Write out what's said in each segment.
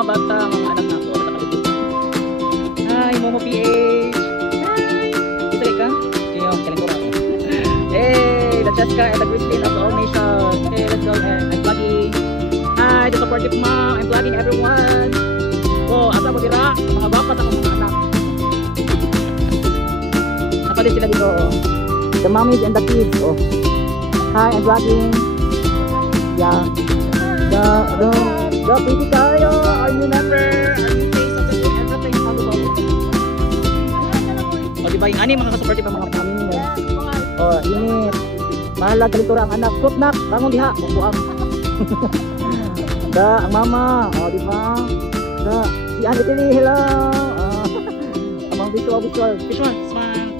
mga bata, mga anak na ako. Hi, Momo PH. Hi. Dito ka? Yung kalentura ako. Hey, the Jessica and the Christine of the All Nations. Hey, let's go. I'm vlogging. Hi, the supportive mom. I'm vlogging everyone. Oh, asa mo dira? Mga bata sa mga anak. Nakalit sila dito. Oh. The mommies and the kids. Oh. Hi, I'm vlogging. Yeah. The pretty kayo. Our new member. Our new face of the day. Everything. O, diba yung ani mga supportive ang mga family. Oh, init. Mahal kalentura ang anak. Suot nak. Bangon diha. Buang. Da, ang mama. Oh, diba? Da, si Ate Tili. Hello. Amang visual. Smile.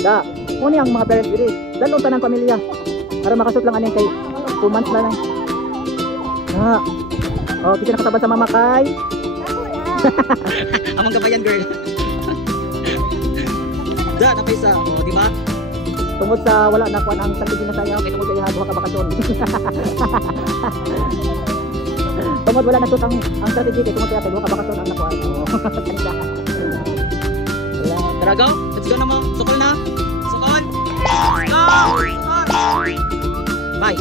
Da. Muna ang mga parents diri. Dalong tanang pamilya. Para makasut lang aning kay 2 months na lang. Oh, kita nakatabang sa mama kay. Amang gabayan girl. Da, napisa. Oh, di ba? Tungod sa wala na kuan ang strategy na sayaw, kay tungod sa iha duha ka bakasyon. Tungod wala na tut ang strategy kay tungod sa duha ka bakasyon ang nakuan. Tara go. Let's go na mo. Sukol na. Sukol. Go. Bye.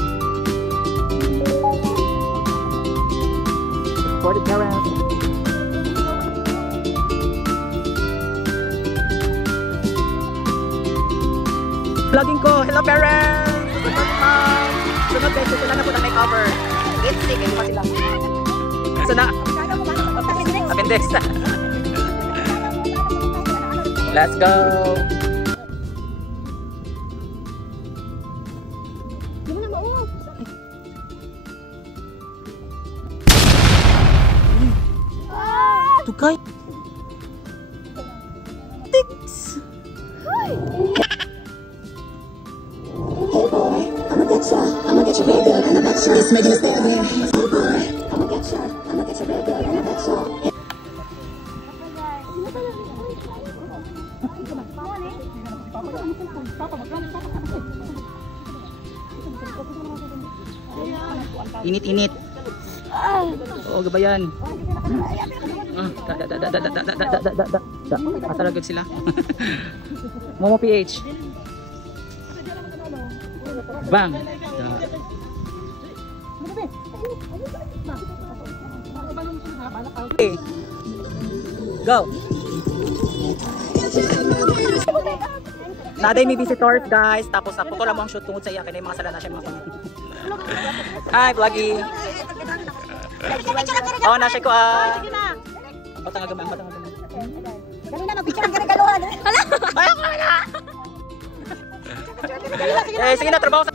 For the parents. Vlogging ko. Hello parents. Sunod guys, sila na po na may cover. Lipstick, hindi pa sila. Sana. Appendix. Let's go. Tukay. Tix. Hey boy, I'ma get you real good, and I bet you. This making us bad, man. Hey boy, I'ma get you real good, and I bet you. Init. Oo, gabayan. Masaragod sila. Momo PH. Bang. Okay. Go. Naday may visitors guys. Tapos napuko lang mo ang shoot tungod sa iya. Kaya yung mga sala na siya mga pamilya. Hi vloggy. Oh, nasa ko batang agaman. Kanina mag-picture ang gano'n. Hala! Ay, ako na! Eh, sige na, trabaho sa...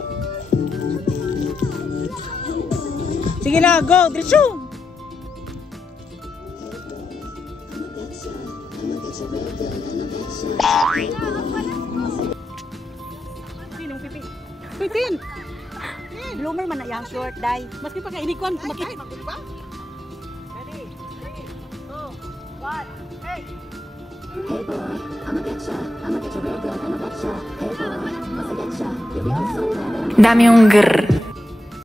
Sige na, go! Diretso! Sinong pipi? Pitin! Bloomer man na yung short, day. Maski pa ka inikwan. Ready? 3, 2, 1, hey! Hey boy, I'ma get you real good, and I bet you. Hey boy, once I get you, you'll be so bad. Dame un grr.